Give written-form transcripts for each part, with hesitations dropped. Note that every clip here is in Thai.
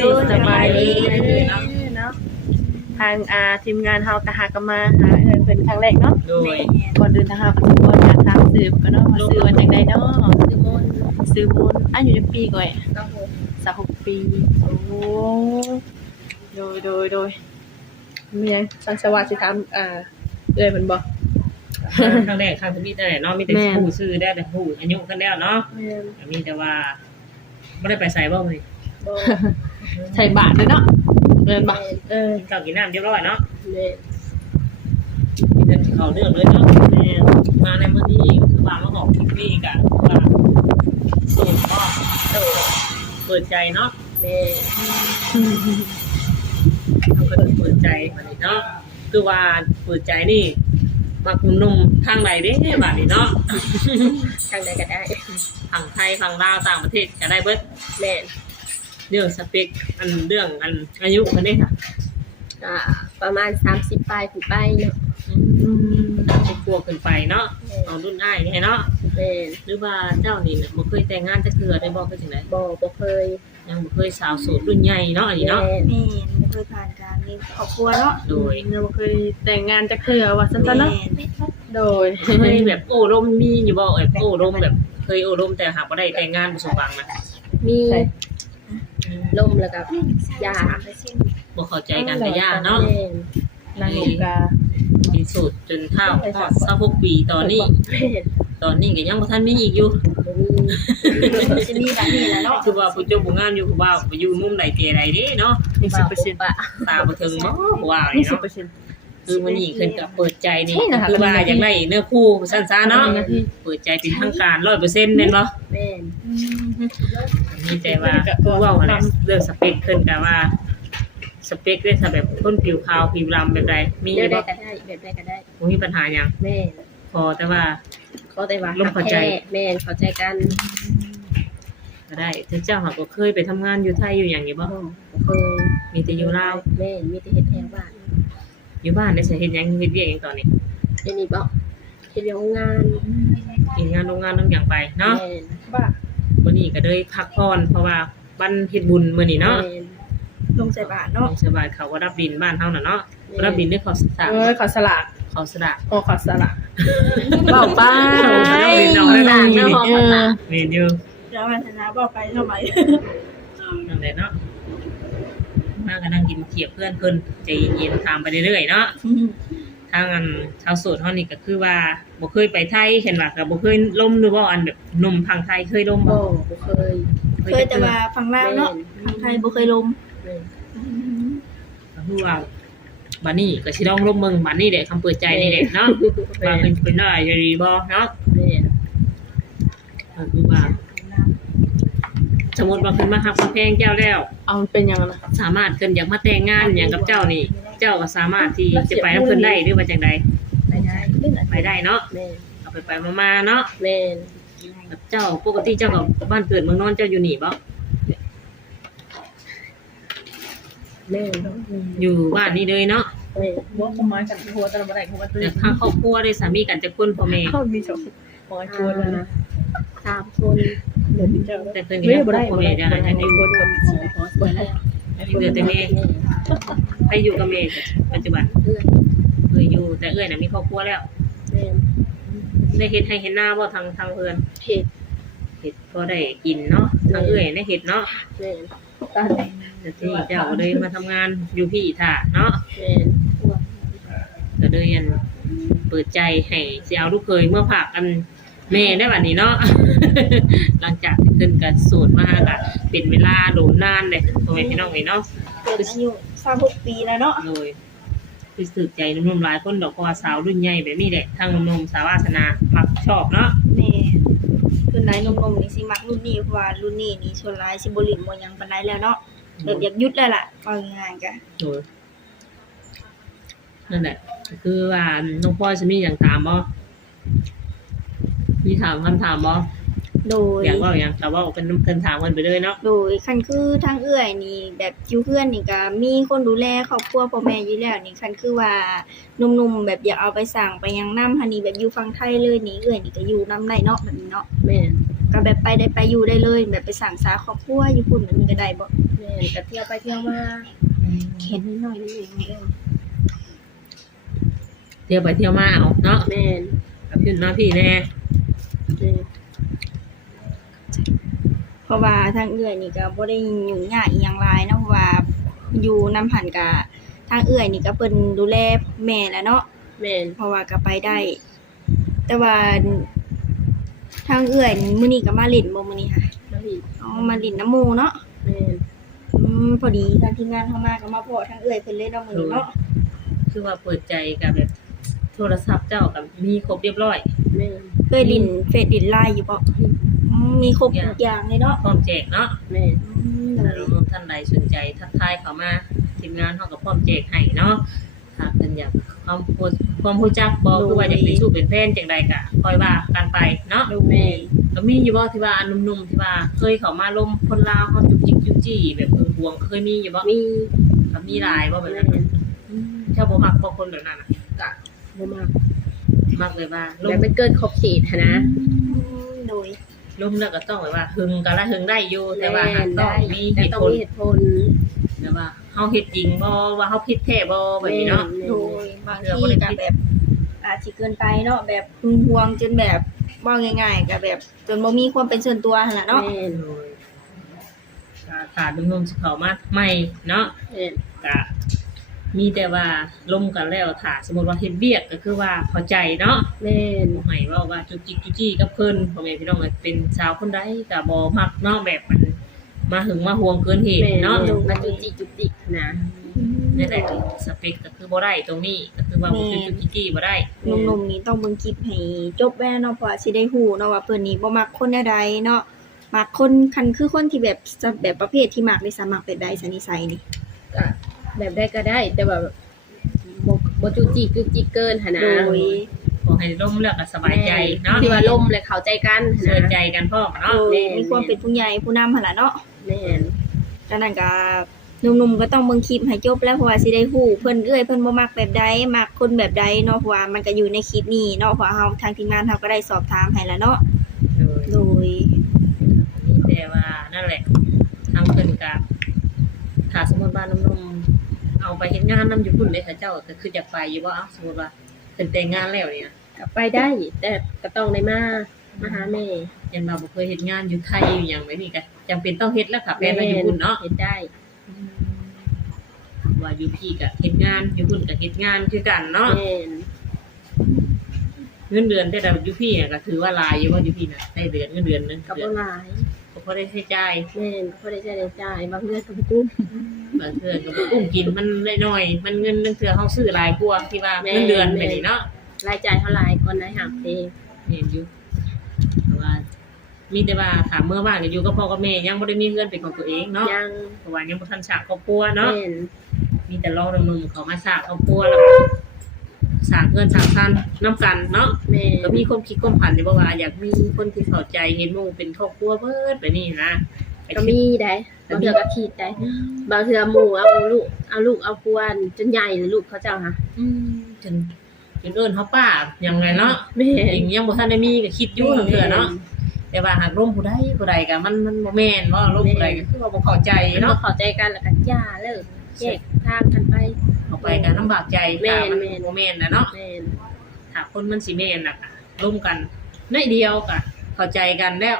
ยสบายดีเนาะทางทีมงานเฮาก็หากันมาหาเพิ่นครั้งแรกเนาะ โดย ก่อนเดินทางเฮาก็สิบ่อยากถามชื่อก็เนาะว่าชื่อว่าจังไดเนาะ คือมน ชื่อบุญอายุจักปีก่อย ก็หก 26ปีโอ้โดยมีหยังสังสวัสดิ์สิถามเอ้ยเพิ่นบ่ ครั้งแรกครั้งที่มีแต่เนาะมีแต่ผู้ซื้อได้แต่ผู้อายุกันแล้วเนาะ แม่น มีแต่ว่าบ่ได้ไปใส่บ่มื้อ บ่ ใส่บาตรด้วยเนาะเงินบ่กินข้าวกินน้ำเรียบร้อยเนาะ แม่ มีแต่เข้าเรื่องเลยเนาะแม่มาในมื้อนี้คือว่ามาออกคลิปนี้ก็ว่าสูตรก็โตเปิดใจเนาะ แม่ เราก็เปิดใจบัดนี้เนาะคือว่าเปิดใจนี่มักหนุ่มทางใดเด้บัดนี้เนาะ ทางใดก็ได้ ฝั่งไทยฝั่งลาวต่างประเทศก็ได้เบิด แม่ เรื่องสเปคเรื่องอายุคนนี้ค่ะ ก็ประมาณ30ปลายขึ้นไปเนาะ กลัวเกินไปเนาะเอารุ่นอ้ายนี่เนาะ แม่ หรือว่าเจ้านี่น่ะบ่เคยแต่งงานจักเทื่อได้บ่คือจังได๋ บ่เคย ยังบ่เคยสาวโสดรุ่นใหญ่เนาะอันนี้เนาะ แม่ นี่บ่เคยผ่านการมีครอบครัวเนาะ โดย ยังบ่เคยแต่งงานจักเทื่อว่าซั่นๆเนาะโดย เคยแบบโอ้ลมมีอยู่บ่โอ้ลมแบบเคยโอ้ลมแต่หากบ่ได้แต่งงานบ่สมหวังนะ มีลมแล้วก็ยา บ่เข้าใจกันก็ยากเนาะ แม่ นางหนูกา เป็นโสดจนเฒ่าฮอด26ปีตอนนี้ แม่ ตอนนี้ก็ยังบ่ทันมีอีกอยู่ บ่มี จะมีแบบนี้แหละเนาะ คือว่าผู้เจบผู้งามอยู่ผู้บ่าวไปอยู่มุมใดเตะใดเด้เนาะ มี บ่ 10% ปะ ตาบ่ถึงบ่ผู้ว่า มี นี่เนาะ 10% คือมื้อนี้เพิ่นก็เปิดใจนี่ ใช่นะคะ คือว่าอยากได้เนื้อคู่ซั่นซะเนาะเปิดใจเป็นทางการ 100% แม่นบ่ แม่ มีแต่ว่าคือเว้าหั่นแหละเรื่องสเปคเพิ่นก็ว่าสเปคเด้ถ้าแบบคนผิวขาวผิวดำแบบใดมี เดี๋ยวได้ บ่ ก็ได้แบบได้ก็ได้ บ่มีปัญหาหยัง แม่ พอแต่ว่า เขาได้ว่า ลมเข้าใจ แม่เข้าใจกัน ก็ได้แต่เจ้าหากบ่เคยไปทำงานอยู่ไทยอยู่หยังอยู่บ่ บ่เคย มีแต่อยู่ลาว แม่มีแต่เฮ็ดแถวบ้าน อยู่บ้านได้สิเฮ็ดหยังเฮ็ดเวียกหยังตอนนี้ เดี๋ยวนี้บ่เฮ็ดเรื่องงาน เฮ็ดงานโรงงานนำหยังไปเนาะ แม่ บ้า มื้อนี้ก็เลยพักผ่อนเพราะว่าวันเฮ็ดบุญมื้อนี้เนาะ แม่ ลงใส่บาท น้อ เนาะ งสบายเขาก็รับดินบ้านเฮาน่ะเนาะรับดินด้วยข้าวสาร ขอสละ ข้าวสาร โอ้ขอสละเว้าไป น้องได้ดิน เออ เมนอยู่ เดี๋ยวมันชนะบอกไปเท่าไหร่ นั่นแหละเนาะมาก็นั่งกินเขียบเพื่อนเพิ่นใจเย็นๆถามไปเรื่อยๆเนาะทางชาวโสดเฮานี่ก็คือว่าบ่เคยไปไทยเห็นว่าก็บ่เคยล่มหรือว่าอันแบบหนุ่มพังไทยเคยล่มบ่ บ่เคย เคยแต่ว่าฝั่งลาวเนาะฝั่งไทยบ่เคยลม แม่ ก็คือว่าบัดนี้ก็สิลองล่มเบิ่งบัดนี้แหละคำเปิดใจนี่แหละเนาะว่าเพิ่นเป็นได้ดีบ่เนาะ แม่ ก็คือว่าสมมุติว่าเพิ่นมาฮักมาแพงเจ้าแล้ว เอามันเป็นยังไงนะ สามารถเพิ่นอยากมาแต่งงานหยังกับเจ้านี่ เจ้าก็สามารถที่จะไปกับเพิ่นได้หรือว่าจังใด ไปได้ ไปได้เนาะ แม่ เอาไปมาๆเนาะ แม่ กับเจ้าปกติเจ้าก็บ้านเกิดเมืองนอนเจ้าอยู่นี่บ่ แม่ อยู่บ้านนี่เลยเนาะ แม่ บ่คุมมากันหัวตะบ่ได้คุมมาตื้ แต่ทางครอบครัวได้สามีกันจักคนพ่อแม่ เขามีสองขอให้คนนะ 3คน เดี๋ยวพี่เจ้า แต่เพิ่นก็ยังบ่ได้พ่อแม่ได้จังได๋ คนกับบ่ได้ เหลือแต่แม่ไปอยู่กับแม่ปัจจุบัน เพื่อน เอ้ยอยู่แต่เอ้ยน่ะมีครอบครัวแล้ว แม่ ได้เฮ็ดให้เห็นหน้าบ่ทางเพิ่น เฮ็ด เฮ็ดพอได้กินเนาะทางเอ้ยได้เฮ็ดเนาะ แม่ แต่ที่เจ้าก็เลยมาทำงานอยู่พี่ท่าเนาะ แม่ ก็เลยยันเปิดใจให้สิเอาลูกเคยเมื่อผักกันแม่ได้บัดนี้เนาะ หลังจากที่ขึ้นกันโสดมาก็เป็นเวลาโดนนานเลยพ่อแม่พี่น้องเนาะ เกิดอายุ26ปีแล้วเนาะ โดยคือสึกใจหนุ่มๆหลายคนดอกเพราะว่าสาวรุ่นใหญ่แบบนี้แหละทางหนุ่มๆสาววาสนามักชอบเนาะ แม่คือหลายหนุ่มๆนี่สิมักรุ่นนี้เพราะว่ารุ่นนี้นี่ส่วนหลายสิบ่ลิ้นบ่หยังปานใดแล้วเนาะแบบอยากหยุดแล้วล่ะว่าง่ายๆก็ โดยนั่นแหละคือว่าน้องพ่อจะมีอย่างถามบ่มีถามคำถามบ่ โดย อยากเว้าหยังก็เว้าเพิ่นถามเพิ่นไปเลยเนาะ โดยคันคือทางเอื้อยนี่แบบอยู่เพื่อนนี่ก็มีคนดูแลครอบครัวพ่อแม่อยู่แล้วนี่คันคือว่าหนุ่มๆแบบอยากเอาไปสร้างไปหยังนำหันนี่แบบอยู่ฝั่งไทยเลยนี่เอื้อยนี่ก็อยู่นำได้เนาะแบบนี้เนาะ แม่น ก็แบบไปได้ไปอยู่ได้เลยแบบไปสร้างสาครอบครัวอยู่พุ่นแบบนี้ก็ได้บ่ แม่นก็เที่ยวไปเที่ยวมาเข็นนิดหน่อยนึงเอง เที่ยวไปเที่ยวมาเอาเนาะ แม่น กับพี่น้าพี่แน่ แม่น เพราะว่าทางเอื้อยนี่ก็บ่ได้ยุ่งยากอีหยังหลายเนาะเพราะว่าอยู่นำหันก็ทางเอื้อยนี่ก็เพิ่นดูแลแม่แหละเนาะ แม่น เพราะว่าก็ไปได้ แต่ว่าทางเอื้อยนี่มื้อนี้ก็มาเล่นบ่มื้อนี้ค่ะ แล้วพี่ อ๋อมาเล่นน้ำหมู่เนาะ แม่น พอดีทางทีมงานเข้ามาก็มาพอทางเอื้อยเพิ่นเลยเนาะมื้อนี้เนาะ คือว่าเปิดใจกับแบบโทรศัพท์เจ้ากับมีครบเรียบร้อย แม่น เคยลิ้นเฟซลิ้นไลน์อยู่บ่มีครบทุกอย่างเลยเนาะ พร้อมแจกเนาะ แม่น ถ้าน้องท่านใดสนใจทักทายเข้ามาทีมงานเฮาก็พร้อมแจกให้เนาะถ้าเพิ่นอยากความรู้จักบ่คือว่าอยากเป็นสู้เป็นแฟนจังใดก็ค่อยว่ากันไปเนาะ แม่น ก็มีอยู่บ่ที่ว่าหนุ่มๆที่ว่าเคยเข้ามาลมคนลาวเฮาจุกจิกจุกจี้แบบห่วงเคยมีอยู่บ่ มี ก็มีหลายบ่แบบ แม่ นั้น น เจ้าบ่มักบ่คนแบบนั้นน่ะ ก็บ่มาก มักเลยว่าล แบ ม บไปเกินขอบเขตหั้นนะ โดย ลมแล้วก็ต้องแบบว่าหึงก็ละหึงได้อยู่แต่ว่าหากต้องมีเห แต่ ตุ ต้อง ผล มีเหตุผล แบบว่าเฮาเฮ็ดจริงบ่ว่าเฮาผิดแท้บ่แบบนี้เนาะ โดยบางทีก็แบบอาจสิเกินไปเนาะแบบหึงหวงจนแบบว่าง่ายๆก็แบบจนบ่มีความเป็นส่วนตัวหั่นล่ะเนาะ แม่น ขาดนุ่มๆสิเข้ามาใหม่เนาะ แม่น ก็มีแต่ว่าลมกันแล้วถ้าสมมุติว่าเฮ็ดเวียกก็คือว่าเข้าใจเนาะ แม่น บ่ให้ว่าจุกจิกจุกจี้กับเพิ่นพ่อแม่พี่น้องก็เป็นสาวคนใดก็บ่มักเนาะแบบมันมาหึงมาห่วงเกินเหตุ แม่น เนาะ มาจุจิกนะ นี่แหละสเปคก็คือบ่ได้ตรงนี้ก็คือว่าบ่คือจุกจิกจี้บ่ได้ หนุ่มๆนี่ต้องเบิ่งคลิปให้จบแว่เนาะเพราะว่าสิได้ฮู้เนาะว่าเพิ่นนี่บ่มักคนใดๆเนาะมักคนคันคือคนที่แบบจะแบบประเภทที่มักนี่สมัครแบบใดสนิสัยนี่ ก็แบบได้ก็ได้ แต่ว่าบ่จุจิกเกินหั้นนะ โดย ขอให้ร่มเลือกก็สบายใจเนาะ ที่ว่าล่มเลยเข้าใจกันหั้น เชื่อ นะ ใจกันพ่อม โด เนาะ ยมีความเป็นผู้ใหญ่ผู้นำหั่นล่ะเนาะ แม่น ดังนั้นก็หนุ่มๆก็ต้องเบิ่งคลิปให้จบแล้วเพราะว่าสิได้ฮู้เพิ่นเพิ่นบ่มักแบบใดมักคนแบบใดเนาะเพราะว่ามันก็อยู่ในคลิปนี้เนาะเพราะว่าเฮาทางทีมงานเฮาก็ได้สอบถามให้แล้วเนาะโดย มีแต่ว่านั่นแหละทางเพิ่นก็ถ้าสมมุติว่าน้ำๆเอาไปเฮ็ดงานนำอยู่พุ่นเด้ค่ะเจ้าก็คือจะไปอยู่บ่เอ้าสมมุติว่าเพิ่นแต่งงานแล้วเนี่ย ก็ไปได้ แต่ก็ต้องได้มาหาแม่ ยันมาบ่เคยเฮ็ดงานอยู่ไทยอยู่หยังแบบนี้ก็จำเป็นต้องเฮ็ดแล้วค่ะแฟนเราอยู่พุ่นเนาะ เฮ็ดได้ ว่าอยู่พี่ก็เฮ็ดงานอยู่พุ่นก็เฮ็ดงานคือกันเนาะ แม่น เงินเดือนแต่เราอยู่พี่น่ะก็ถือว่าหลายอยู่ว่าอยู่พี่น่ะได้เดือนเงินเดือนนึง ก็ เดื บ่ อน หลาย ก็พอได้ใช้จ่าย แม่นก็บ่ได้ใช้จ่ายบางเดือนก็บ่กุ้ม บางเทื่อก็บ่กุ้มกินมันน้อยๆมันเงินนึงเทื่อเฮาซื้อหลายกว่าที่ว่าเงินเดือนแบบนี้เนาะ รายจ่ายเท่าไหร่ก่อนได้หักเอง เห็นอยู่แต่ว่ามีแต่ว่าถามเมื่อว่างก็อยู่กับพ่อกับแม่ยังบ่ได้มีเงินเป็นของตัวเองเนาะ ยัง เพราะว่ายังบ่ทันสร้างครอบครัวเนาะ แม่น มีแต่รอดำเนินเขามาสร้างครอบครัวแล้วสร้างเงินสร้างทรัพย์นํกันเนาะ แม่น ก็มีความคิดความฝันที่ว่าอยากมีคนที่เข้าใจเห็นหมู่เป็นครอบครัวเบิดแบบนี้นะ ก็มีได้บางเทื่อก็คิดได้บางเทื่อหมู่เอาลูกเอาพวนจนใหญ่เลยลูกเขาเจ้าค่ะ จนเอิ้นเฮาป้ายังไงเนาะ แม่ เองยังบ่ทันได้มีก็คิดอยู่เทื่อเนาะแต่ว่าหากร่มผู้ใดก็มันบ่แม่นว่าร่มผู้ใดก็คือว่าบ่เข้าใจ เนาะ เนาะ เข้าใจกันแล้วก็ย่าเลิกแยกทางกันไป ออกไปก็ลำบากใจ แม่น ถ้ามัน แม่น บ่แม่นน่ะเนาะ แม่น ถ้าคนมันสิแม่นน่ะร่วมกันน้อยเดียวก็เข้าใจกันแล้ว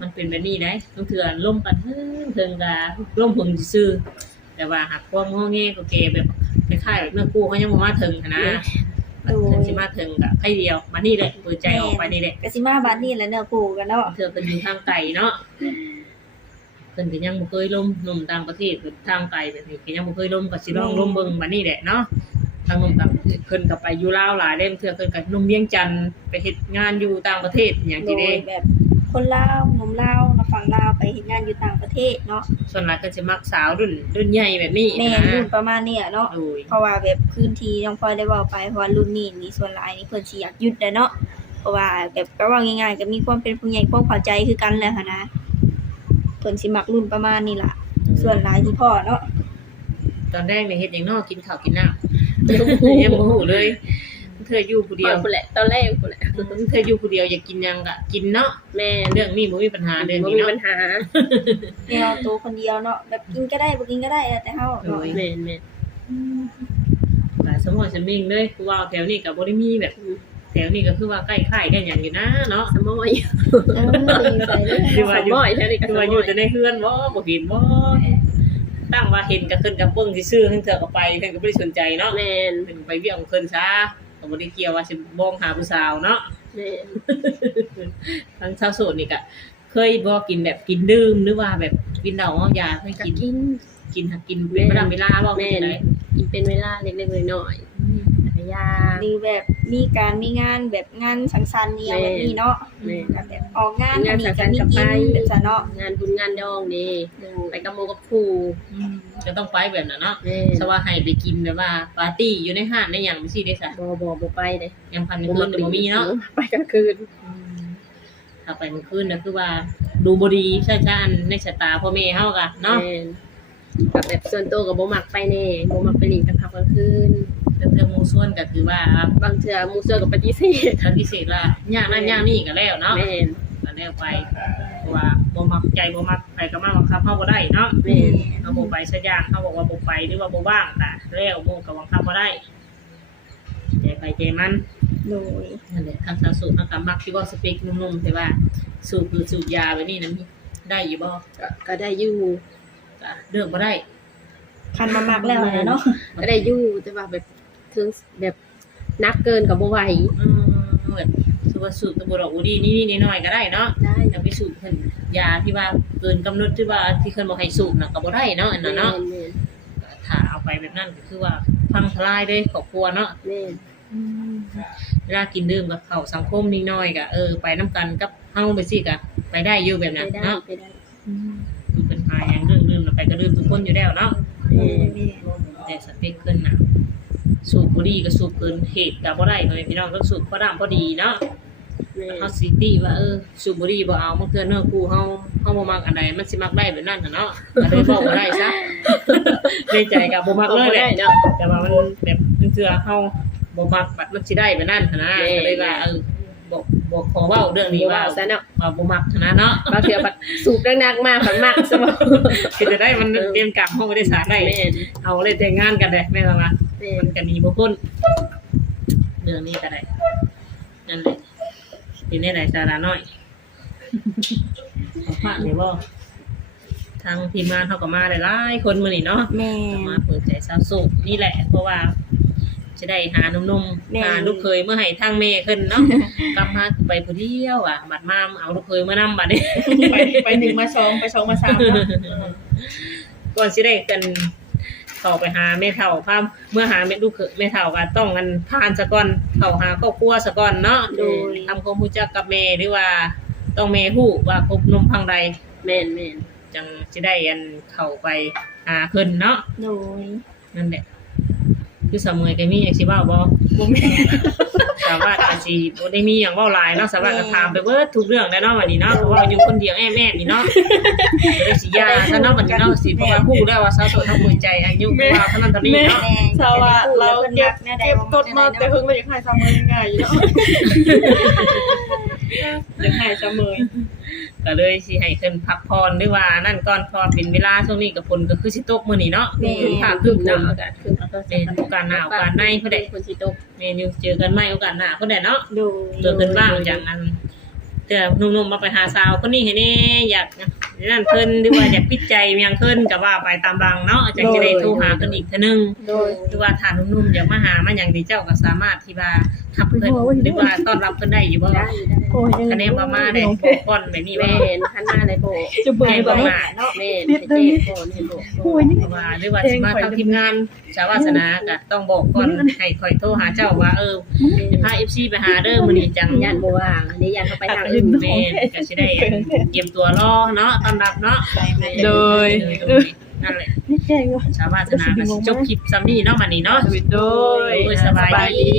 มันเป็นแบบนี้ได้ต้องเถื่อร่วมกันเพิ่งก็ร่วมหึงซื่อแต่ว่าหากความงอแงก็แกแบบคล้ายๆแบบเนื้อคู่เขายังบ่มาถึงหั้นนะถึงสิมาถึงก็ไผเดียวมานี่แหละเปิดใจออกไปนี่แหละ ก็สิมาบัดนี้แหละเนาะคู่กันเนาะ เถื่อเพิ่นอยู่ทางไกลเนาะเพิ่นก็ยังบ่เคยล่มหนุ่มต่างประเทศหรือทางไกลแบบนี้ก็ยังบ่เคยล่มก็สิลองล่มเบิ่งบัดนี้แหละเนาะ ทางหนุ่มกับเพิ่นก็ไปอยู่ลาวหลายเด้เทื่อเพิ่นก็หนุ่มเวียงจันทน์ไปเฮ็ดงานอยู่ต่างประเทศหยัง โด ซี่ ย เด้ แบบคนลาวหนุ่มลาวมาฝั่งลาวไปเฮ็ดงานอยู่ต่างประเทศเนาะ ส่วนหลายก็จะมักสาวรุ่นใหญ่แบบนี้ แม่ นะ รุ่นประมาณเนี้ยเนาะ โดย เพราะว่าแบบพื้นที่น้องพลอยได้เว้าไปเพราะว่ารุ่นนี้นี่ส่วนหลายนี่เพิ่นสิอยากหยุดเนาะ เพราะว่าแบบก็ว่าง่ายๆก็มีความเป็นผู้ใหญ่ความเข้าใจคือกันแหละหั้นนะเพิ่นสิมักรุ่นประมาณนี้ล่ะ ส่วนหลายที่พ่อเนาะ ตอนแรกเนี่ยเฮ็ดหยังเนาะกินข้าวกินน้ำยังบ่ฮู้เลยเธออยู่ผู้เดียว พุ่นแหละตอนแรกพุ่นแหละ เธออยู่ผู้เดียวอยากกินหยังก็กินเนาะ แม่ เรื่องนี้บ่มีปัญหาเรื่อง บ่ นี้ มี เนาะ ปัญหา แนวตัวคนเดียวเนาะแบบกินก็ได้บ่กินก็ได้แล้วแต่เฮาเนาะ แม่ ก็สมมุติสมิงเลยคือว่าแถวนี้ก็บ่ได้มีแบบแถวนี้ก็คือว่าใกล้ค่ายกันหยังอยู่นะเนาะ สมอย ใส่เลย คือว่า ส อยู่ มอยแท้นี่ก็ คือ สม ว่า อ อยู่ ย แต่ในเฮือนบ่เห็นบ่ตั้งว่าเห็นก็ขึ้นกับเบิ่งซื่อๆเพิ่นเถื่อก็ไปเพิ่นก็บ่ได้สนใจเนาะ แม่น เพิ่นไปเวียงของเพิ่นซะก็บ่ได้เกี่ยวว่าสิบ้องหาผู้สาวเนาะ แม่น ทางชาวโสดนี่ก็เคยบ่กินแบบกินดื่มหรือว่าแบบกินเหล้าเมายาเคย ก็ กิน กิน กินหักกินเป็นประจำเวลาบ่ แม่ เป็น น ได กินเป็นเวลาเล็กๆน้อยๆแต่ยา หรือแบบมีการมีงานแบบงานสังสรรค์เนี่ยแบบนี้เนาะ แม่ แบบออกงาน งานสังสรรค์ มี กับ กิ ไป นแบบซะเนาะ งานบุญงานดองนี่ไปกับโมกับครู ก็ต้องไปแบบนั้นเนาะ แม่ สว่าให้ไปกินแบบว่าปาร์ตี้อยู่ในห้างในหยังจังซี่เด้ซะ บ่ไปเลย ยังพันคืนบ่มีเนาะ ไปกลางคืน ถ้าไปมื้อคืนน่ะคือว่าดูบ่ดีใช่ๆอันในสายตาพ่อแม่เฮาก็เนาะ แม่นกับแบบส่วนตัวกับบ่มักไปแน่บ่มักไปหลิงกันพักกลางคืน แต่เทื่อหมู่ส่วนก็คือว่า บางเทื่อหมู่เสือก็ปฏิเสธ ทางพิเศษละย่างนั่นย่างนี่ก็แล้วเนาะ แม่น ก็แล้วไปเพราะว่าบ่มักใจบ่มักไปก็มาบังคับเฮาบ่ได้เนาะ แม่น เฮาบ่ไปซะอย่างเฮาบอกว่าบ่ไปหรือว่าบ่ว่างก็แล้วหมู่ก็บังคับบ่ได้ใจไปใจมัน โดย นั่นแหละทางสาวสูบเฮาก็มักที่ว่าสเปคหนุ่มๆแต่ว่าสูบคือสูบยาแบบนี้นะมีได้อยู่บ่ ก็ได้อยู่ ก็เลือกบ่ได้ คันมามากแล้วนะเนาะ ก็ได้อยู่แต่ว่าแบบถึงแบบนักเกินก็บ่ไหว แบบสูบว่าสูบตะบ่ดอกอุดีนี่ๆน้อยๆก็ได้เนาะ ได้ แต่ไปสูบเพิ่นยาที่ว่าเกินกำหนดที่ว่าที่เพิ่นบ่ให้สูบน่ะก็บ่ได้เนาะอันนั้นเนาะ แม่น ถ้าเอาไปแบบนั้นก็คือว่าพังทลายเด้ครอบครัวเนาะ แม่น เวลากินดื่มกับเข้าสังคมนิดหน่อยก็ไปนํกันกับเฮาไปสิก็ไปได้อยู่แบบ ไป นั้น ได้ เนาะ ไปได้ คือเป็นพายอย่างดื่มแล้วไปก็ดื่มทุกคนอยู่แล้วเนาะ แม่น แต่สเปคขึ้นน่ะสูบบุหรี่ก็สูบเกินเหตุก็บ่ได้เนาะพี่น้องต้องสูบพอดำพอดีเนาะ แม่น เฮาสิติว่าสูบบุหรี่บ่เอามันคือเนื้อคู่เฮาบ่มักอันใดมันสิมักได้แบบนั้นน่ะเนาะก็เลยบอกบ่ได้ซะ ในใจก็บ่มักเลยแหละ ได้เนาะ แต่ว่ามันแบบมันคือเฮาบ่มักบัดมันสิได้แบบนั้นหั้นนะ แม่ ก็เลยว่าบ่ขอเว้าเรื่องนี้ บ่ ว่า ว่าซะเนาะ ว่าบ่มักหั้นนะเนาะ บางเทื่อบัดสูบหนักๆมาผันมักซะบ่ คือจะได้มันเรียนกลับห้องบ่ได้สาได้ แม่น เอาเลยแต่งงานกันได้แม่นบ่ล่ะ แม่ มัน นก็หนีบ่พ้นเรื่องนี้ก็ได้นั่นแหละสิได้ได้สาระน้อยขอฝากนี่บ่ทางทีมงานเฮาก็มาหลายๆคนมื้อนี้เนาะ แม่ มาเปิดใจสาวโสดนี่แหละเพราะว่าจะได้หาหนุ่ม แม่ ๆหาลูกเคยเมื่อให้ทางแม่ขึ้นเนาะ กลับมาไปผู้เดียวอ่ะบัดมาเอาลูกเคยมานำบัดนี้ ไป1มา2ไป2มา3เนาะ ก่อนสิได้กันเข้าไปหาแม่เฒ่าพาเมื่อหาแม่ลูกเคยแม่เฒ่าก็ต้องกันผ่านซะก่อนเข้าหาครอบครัวซะก่อนเนาะ โดย ทำความรู้จักกับแม่หรือว่าต้องแม่ฮู้ว่าคบหนุ่มพังใด แม่น จังสิได้อันเข้าไปหาเพิ่นเนาะ โดย นั่นแหละคือสามวยก็มีอย่างสิเว้าบ่บ่มีสาวาก็สิบ่ได้มีหยังเว้าหลายเนาะสาวาก็ถามไปเบิดทุกเรื่องแหล้วเนาะวันนี้เนาะเพราะว่าอยู่คนเดียวแอ้ๆนี่เนาะก็ได้สิยาซะเนาะวันนี้เนาะสิเพราะว่าฮู้แล้วว่าสาวโสดทั้งหัวใจอายุว่าเท่านั้นเท่านี้เนาะ แม่ ชาวว่าเราเก็บ แม่ใด เก็บ บ่ กดมาแต่เพิ่งเราอยากให้ซ้ำมือง่ายๆอยู่เนาะอยากให้ซ้ำมือ ก็เลยสิให้เพิ่นพักผ่อนหรือว่านั่นก่อนพอเป็นเวลาช่วงนี้ก็ฝนก็คือสิตกมื้อนี้เนาะคือภาคครึ้ม เนาะ เนาะ อากาศคือ เป็นโอกาสหน้าโอกาสในเพิ่นได้ คนสิตก แม่นอยู่เจอกันใหม่โอกาสหน้าเพิ่นได้เนาะ โดย เจอกันบ้างอย่างนั้นแต่หนุ่มๆมาไปหาสาวคนนี้ให้แน่อยากนั่นเพิ่นหรือว่าอยากปิดใจอยังเพิ่นก็ว่าไปตามบังเนาะจังจะได้โทรหาเพิ่นอีกเทื่อนึง โดย หรือว่าถ้าหนุ่มๆอยากมาหามาหยังดีเจ้าก็สามารถที่ว่าทับเพิ่นหรือว่าต้อนรับเพิ่นได้อยู่บ่ ได้ โอ้ยยัง คะแนนว่ามาได้บอกก่อนแบบนี้ว่า แม่นคันมาเลยโบ จะเบื่อ ให้ บ่ บ่ เนาะ มาเนาะ แม่นให้เจ๊ก่อนให้โบ โอ้ยนี่ ว่าหรือว่าสิมาทางทีมงานชาววาสนาก็ต้องบอกก่อนให้ข่อยโทรหาเจ้าว่าจะพา FC ไปหาเด้อมื้อนี้จัง ย่านบ่ว่างอันนี้ย่านเขาไปทางอื่น แม่ก็สิได้เตรียมตัวรอเนาะต้อนรับเนาะ โดย นั่นแหละ นี่แค่ว่า ชาววาสนาก็สิจบคลิปซ้ำนี้เนาะบัดนี้เนาะ โดย สบายดี